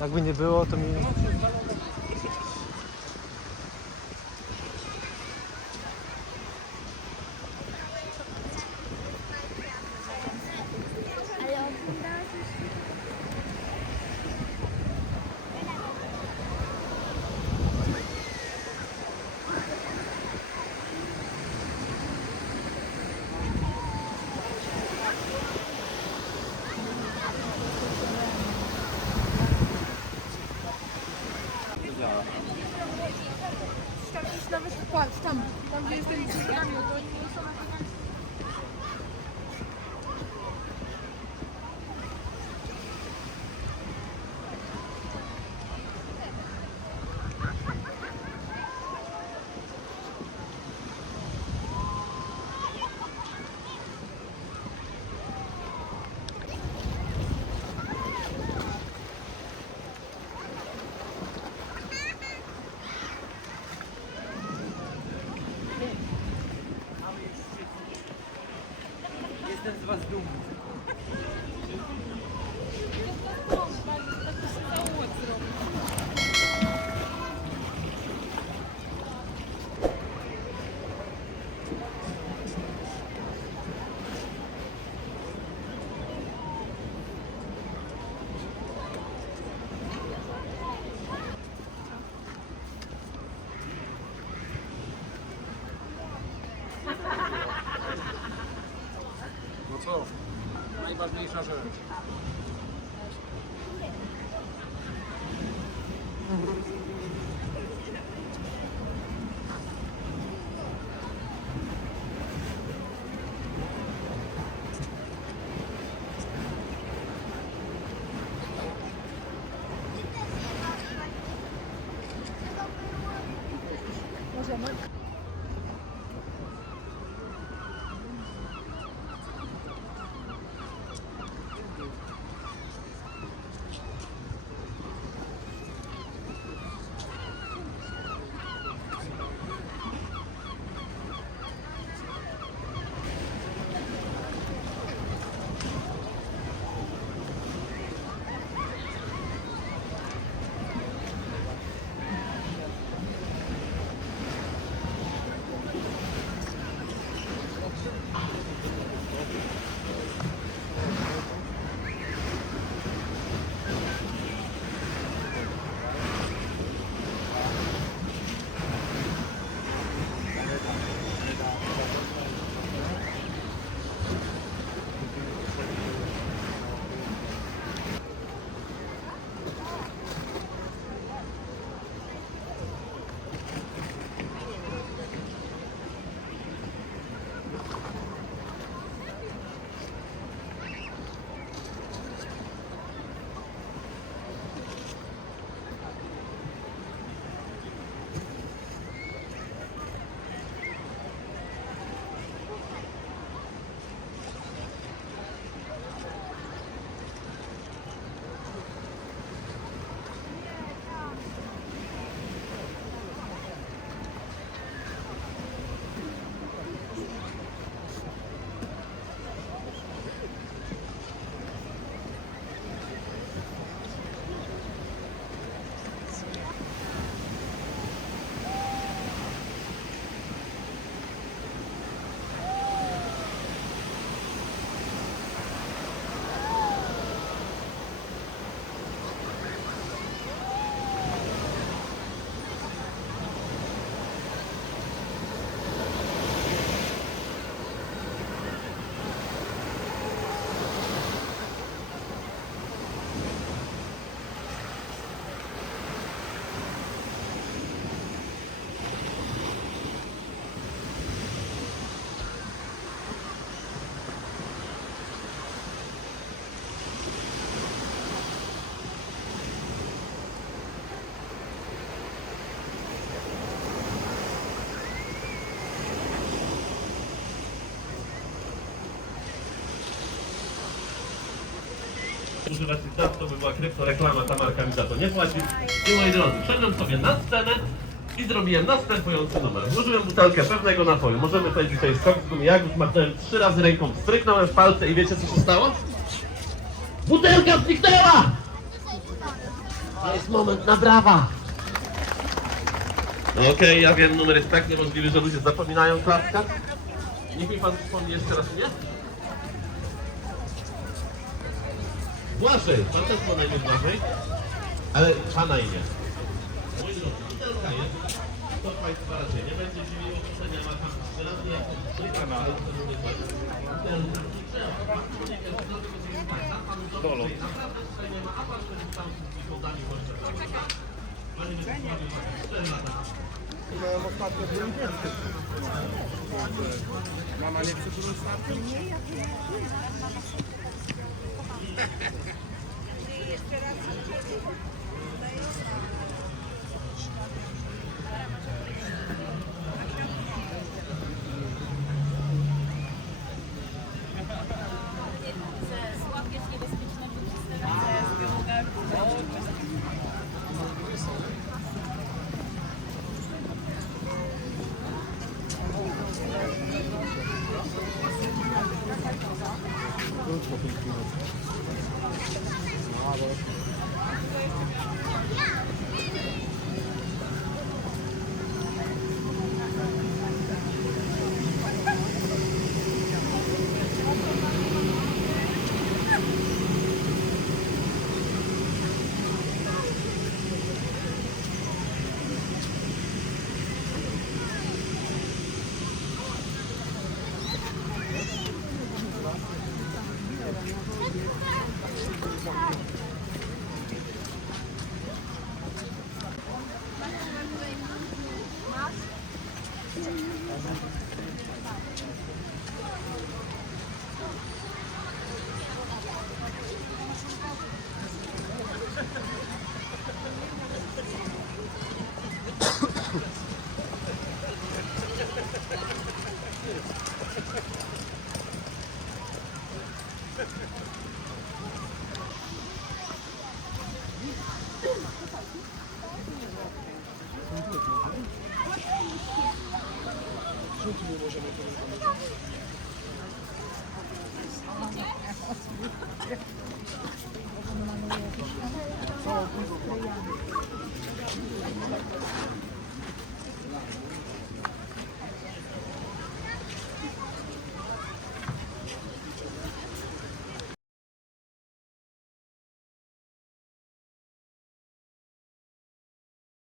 Jakby nie było, to mi... Nawet patrz, tam gdzie jest ten namiot, to oni nie są na Jestem z was dumny. No co? Najważniejsza rzecz. możemy. używać tych dat, to by była kryptoreklama, ta marka mi za to nie płaci. I moi drodzy, wszedłem sobie na scenę i zrobiłem następujący numer. Włożyłem butelkę pewnego napoju. Możemy powiedzieć tutaj skok z gumy. Jak już machnąłem 3 razy ręką, stryknąłem w palce i wiecie co się stało? Butelka zniknęła! To jest moment na brawa. Okej, ja wiem, numer jest tak niemożliwy, że ludzie zapominają klaskać. Niech mi pan przypomni jeszcze raz, nie? Błażej, pan też ma na imię Błażej? Ale pana imię. Mój drogi, butelka jest. To państwa raczej nie będzie dziwiło, ocenia ma pan 3 razy, jak Mama nie chce tu Słabiec niebezpiecznego przystępstwa. możemy